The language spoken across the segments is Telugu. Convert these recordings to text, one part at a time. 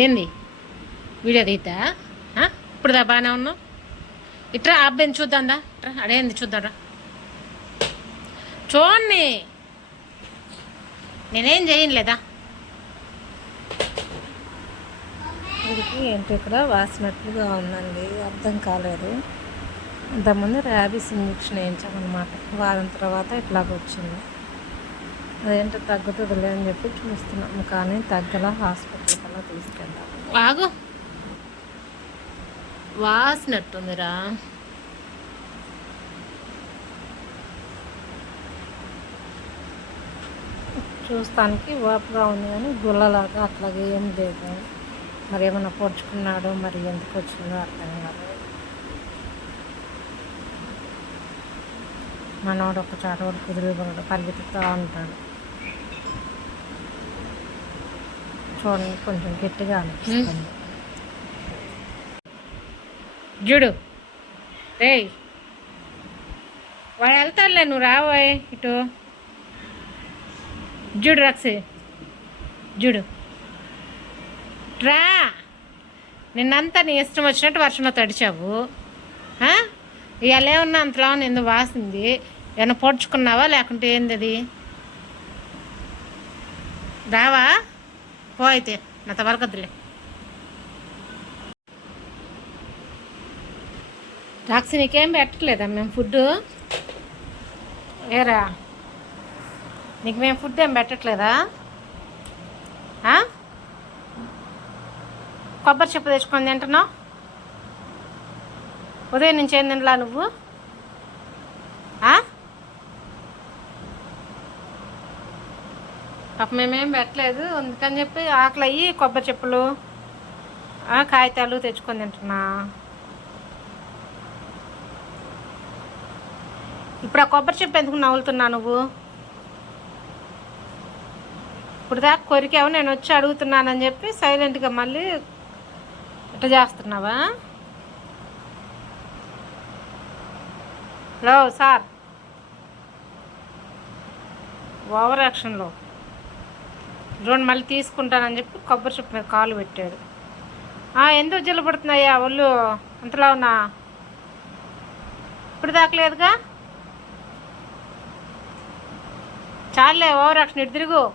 ఏంది? వీడియో తీతా ఇప్పుడు దా బాగానే ఉన్నావు? ఇట్రా ఆ అబ్బాయిని చూద్దాందా ఇట్రా అడేంది చూద్దాం చూడండి. నేనేం చేయలేదా వీడికి ఏంటి ఇక్కడ వాసినట్లుగా ఉందండి. అర్థం కాలేదు. ఇంతకుముందు ర్యాబీస్ ఇంజక్షన్ వేయించామన్నమాట. వారం తర్వాత ఇట్లాగ వచ్చింది. అదేంటో తగ్గుతుందిలే అని చెప్పి చూస్తున్నాం. కానీ తగ్గల హాస్పిటల్ కల్లా తీసుకెళ్ళాలి ఆగు వాసినట్టుందిరా. చూస్తానికి వాపుగా ఉంది కానీ గుల్లలాగా అట్లాగే ఏం లేదు. మరి ఏమైనా పొడుచుకున్నాడో మరి ఎందుకు వచ్చిందో అర్థం కాదు. మనోడు ఒక చాట వాడు కుదిరిపోయాడు పరిగెత్తుతూ ఉంటాడు. చూడండి కొంచెం గట్టిగా అనిపిస్తుంది. చూడు. రేయ్. వాడు వెళ్తాడులే నువ్వు రాబోయ్ ఇటు. చూడు రక్సి. చూడు. రా. నిన్నంతా నీ ఇష్టం వచ్చినట్టు వర్షంలో తడిచావు. ఆ? ఇవాళ ఏమన్నా అంతలో నిన్ను వాసింది? ఏమన్నా పొడుచుకున్నావా లేకుంటే ఏంది అది రావా? పో అయితే నాతో వద్దులే టాక్సీ నీకేం పెట్టట్లేదా? మేము ఫుడ్ ఏరా? నీకు మేము ఫుడ్ ఏం పెట్టట్లేదా? కొబ్బరి చెప్పు తెచ్చుకొని తింటున్నావు? ఉదయం నుంచి ఏం తినలా నువ్వు ఆ? పాప మేమేం పెట్టలేదు. అందుకని చెప్పి ఆకలి అయ్యి కొబ్బరి చెప్పులు కాగితాలు తెచ్చుకొని తింటున్నా. ఇప్పుడు ఆ కొబ్బరి చెప్పు ఎందుకు నవ్వులుతున్నా నువ్వు? ఇప్పుడు దాకా కొరికావు నేను వచ్చి అడుగుతున్నానని చెప్పి సైలెంట్గా మళ్ళీ ఇట్లా చేస్తున్నావా? Hello sir. ఓవర్ యాక్షన్లో. డ్రోన్ మళ్ళీ తీసుకుంటానని చెప్పి కొబ్బరి చెప్పు మీద కాలు పెట్టాడు. ఆ, ఎందుకు జిల్లు పడుతున్నాయా ఒళ్ళు? అంతలా ఉన్నా? ఇప్పుడు దాకలేదుగా చాలే ఓవర్ యాక్షన్ ఇటు తిరుగు.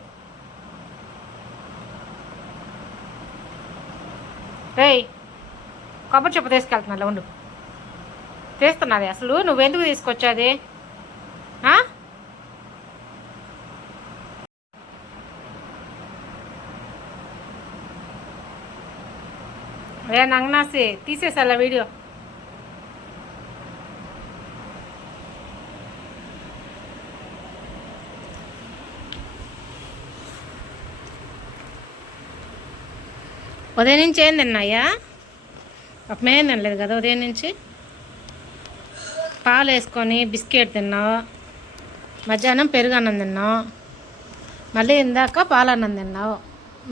రేయ్ కొబ్బరి చెప్పు తీసుకెళ్తున్నా ఉండు. తీస్తున్నది అసలు? నువ్వెందుకు తీసుకొచ్చాది? ఏ నంగనాసి తీసేసాలా వీడియో. ఉదయం నుంచి ఏం తిన్నాయా అప్పుడేం తినలేదు కదా ఉదయం నుంచి? పాలు వేసుకొని బిస్కెట్ తిన్నావు. మధ్యాహ్నం పెరుగన్నం తిన్నావు. మళ్ళీ ఇందాక పాలన్నం తిన్నావు.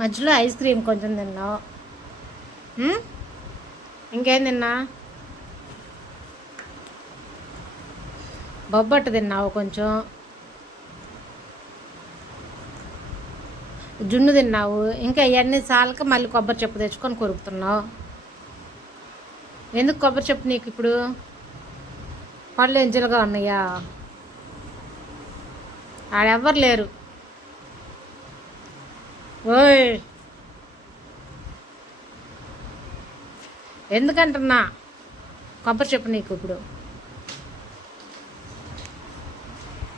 మధ్యలో ఐస్ క్రీమ్ కొంచెం తిన్నావు. ఇంకేం తిన్నా? బొబ్బట్టు తిన్నావు కొంచెం? జున్ను తిన్నావు? ఇంకా ఇవన్నీ చాలక మళ్ళీ కొబ్బరి చెప్పు తెచ్చుకొని కొరుకుతున్నావు. ఎందుకు కొబ్బరి చెప్పు నీకు ఇప్పుడు? పళ్ళు ఎంజలుగా ఉన్నాయా? ఆడెవ్వరు లేరు. ఓయ్! ఎందుకంటున్నా? కొబ్బరి చెప్పు నీకు ఇప్పుడు.